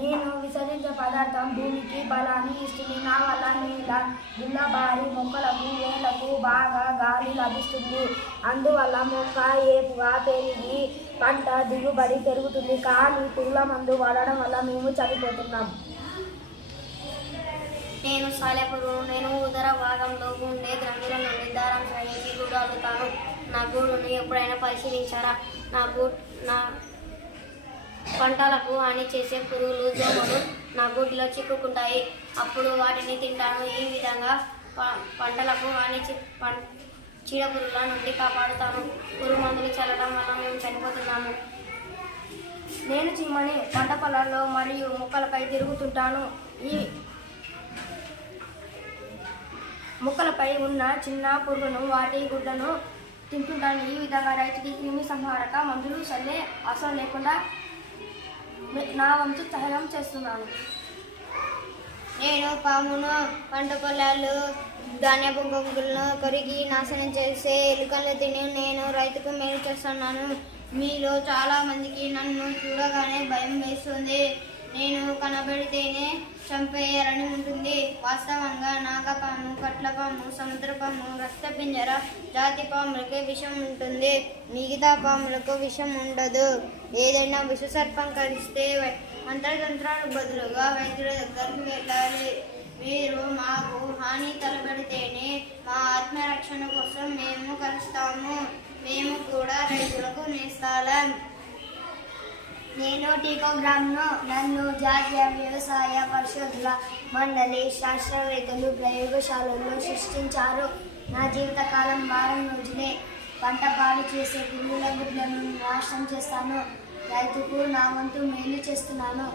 నేను విసర్జించే పదార్థం భూమికి బలాన్ని ఇస్తుంది. నా వల్ల నేల గుల్లబారి మొక్కలకు వేలకు బాగా గాలి లభిస్తుంది. అందువల్ల మొక్క ఏపుగా పెరిగి పంట దిగుబడి పెరుగుతుంది. కానీ పురుగుల మందు వాడడం వల్ల మేము చనిపోతున్నాం. నేను సాలెపురుగును. నేను ఉదర భాగంలో ఉండే గ్రంథుల నుండి దారం సహించి గూడు అల్లుతాను. నా గూడును ఎప్పుడైనా పరిశీలించారా? నా పంటలకు హాని చేసే పురుగులు దోమలు నా గూటిలో చిక్కుకుంటాయి. అప్పుడు వాటిని తింటాను. ఈ విధంగా పంటలకు హాని చీడపురుగుల నుండి కాపాడుతాను. పురుగు మందులు చల్లడం వల్ల మేము చనిపోతున్నాము. నేను చీమని పంట పొలాల్లో మరియు మొక్కలపై తిరుగుతుంటాను. ఈ మొక్కలపై ఉన్న చిన్న పురుగును వాటి గుడ్లను తింటుంటాను. ఈ విధంగా రైతుకి క్రిమి సంహారక మందులు చల్లే అవసరం లేకుండా నా వంతు సహాయం చేస్తున్నాను. నేను పామును, పంట పొలాలు, ధాన్యపు బొంగులను కొరికి నాశనం చేసే ఎలుకలు తిని నేను రైతుకు మేలు చేస్తున్నాను. మీలో చాలా మందికి నన్ను చూడగానే భయం వేస్తుంది. నేను కనబడితేనే చంపేయాలని ఉంటుంది. వాస్తవంగా నాగపాము, కట్లపాము, సముద్రపాము, రక్తపింజర జాతి పాములకే విషం ఉంటుంది. మిగతా పాములకు విషం ఉండదు. ఏదైనా విషసర్పం కరిస్తే మంత్రతంత్రాలకు బదులుగా వైద్యుల దగ్గరకు వెళ్ళాలి. మీరు మాకు హాని తలపెడితేనే మా ఆత్మరక్షణ కోసం మేము కలుస్తాము. మేము కూడా రైతులకు నేస్తాలం. నేను టీకోగ్రామ్ను. నన్ను జాతీయ వ్యవసాయ పరిశోధన మండలి శాస్త్రవేత్తలు ప్రయోగశాలల్లో సృష్టించారు. నా జీవితకాలం వారం రోజులే. పంట పాడు చేసే పురుగుల గుడ్లను నాశనం చేస్తాను. రైతుకు నా వంతు మేలు చేస్తున్నాను.